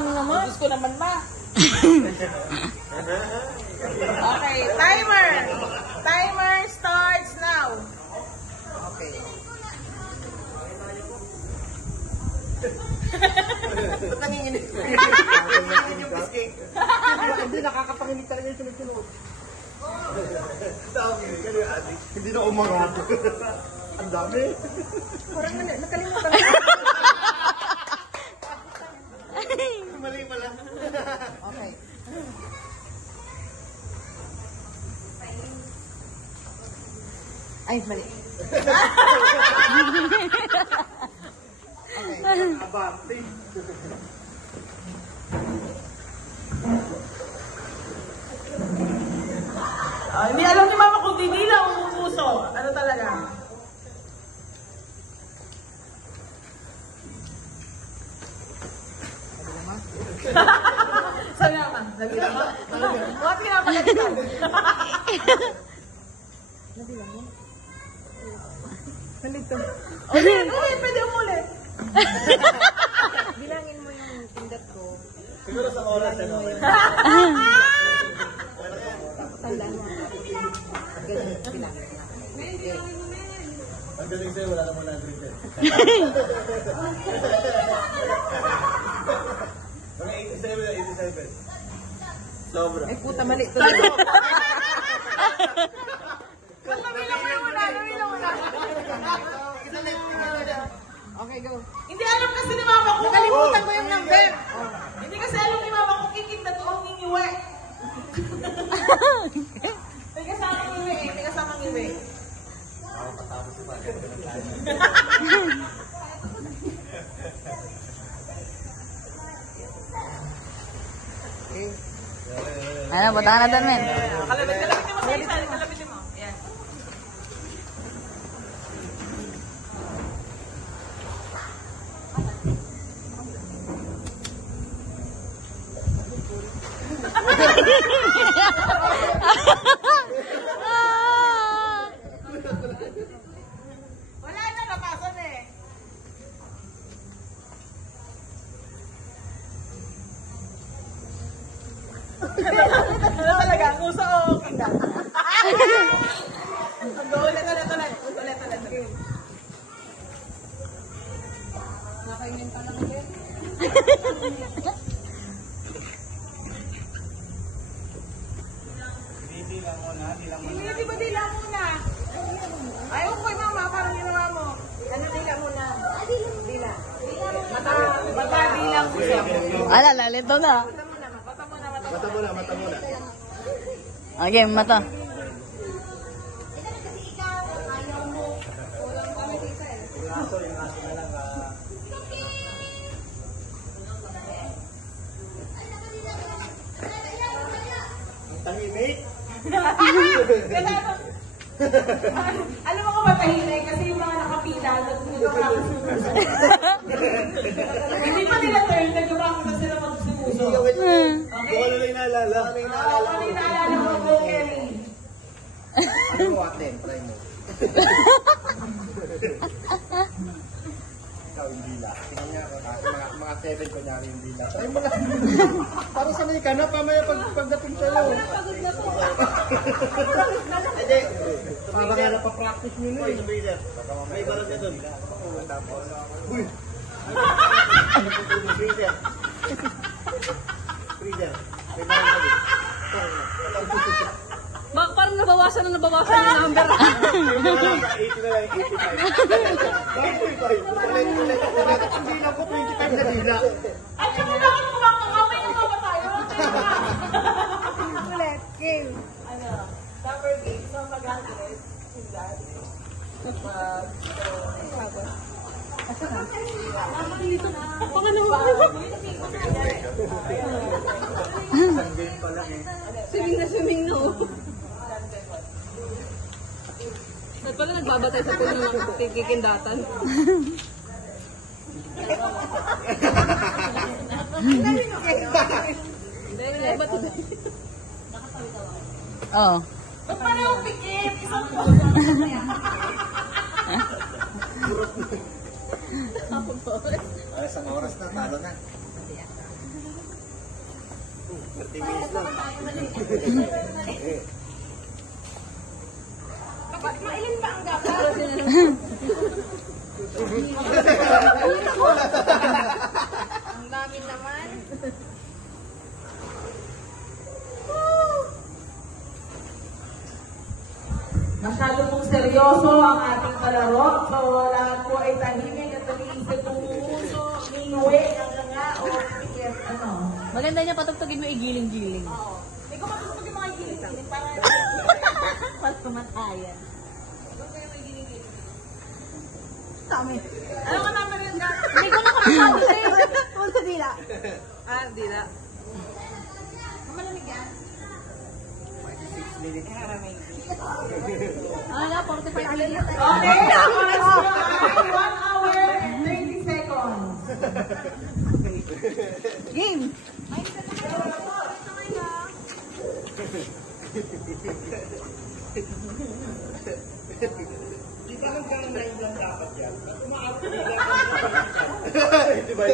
ano naman? Diyos ko naman, ma. Okay, timer. Timer starts now. Okay. Nanginginig. Hindi, nakakapanginig talaga yung sunod-sunod. Hindi na umangat. Ang dami. Parang nakalimutan. Mali pala. Okay. Ay, mali. Okay. Abante. Hindi alam ni Mama kung dinila o puso. Ano talaga? Sabi naman. Sabi naman. Bakit pinapagalitan? Nalito. Ulit, ulit. Pwede umulit. Bilangin mo yung pindot ko. Siguro sa oras na naman. Tandaan mo. Ganyan, bilangin mo. Ang galing sa'yo, wala naman na drink. Mga 87. Sobra. Ay puta, mali to. Nabilang mo muna. Nabilang mo na. Okay, go. Hindi alam kasi ni Mama kung Nakalimutan ko yung number. Hindi kasi alam ni Mama kung kikinda to ang ngiwe. May kasamang ngiwe eh. May kasamang ngiwe. Ano, punta natin, men. Kalabitin mo sa isa. Kalabitin mo. Yan. Wala na, napasan eh. Ano talaga? Uso o kinda? Ulit. Nakainin pa lang ulit. Hindi ba dila muna? Ayaw ko kay Mama, parang ginawa mo. Ano dila muna? Dila. Bata bilang ko siya. Ala, lalito na. Mata muna. Okay, mata. Yung aso na lang. Ang tahimik. Alam mo kung matahimik kasi yung mga nakapila nagkakaroon sa hindi pa nila turn, nagkakaroon na sila magsususo. Kung ano lang inaalala. Ano yung naalala mo ko, Kelly? Ano mo ate? Try mo. Ikaw yung dila. Tingnan niya, mga 7 ko niya yung dila. Try mo lang. Parang sanay ka na, pamaya pagdating sa'yo. Hindi. Parang nga napapractice nyo na eh. May barang niya doon. Uy! Freezer. Freezer. May barang niya doon. Parang nabawasan yung number. 80 na lang, 85. Hindi lang po 25 na dila. Ay, kung bakit kumakakapay na ba tayo? Ulit. Game. Ano? Number game. So, mag-address. Swimming na. At pala nagbabatay sa puno ng kikindatan. Oo. Ba't pa na yung pikit? Isang po. Isang oras na, talo na. Bakit mailan ba ang gata? Ang dami naman. Masyado pong seryoso ang ating palaro. So, lahat po ay tahimik at nag-iisip kung uso, minuwi, nga, o yes, ano. Maganda niya patugtugin mo igiling-giling. Oo. May kumatugtog yung mga giling-giling para Pas kumatayan. Dami. ano ka naman yung gata? Hindi ko na kami sa'yo. Puso dila. Ah, dila. Malamig yan. 6 minutes. Ah, na, 45 minutes. Okay, ang oras mo ay 1 hour and 30 seconds. Game. Di ba hanggang 9 lang dapat yan? Umaabot na lang. Di ba?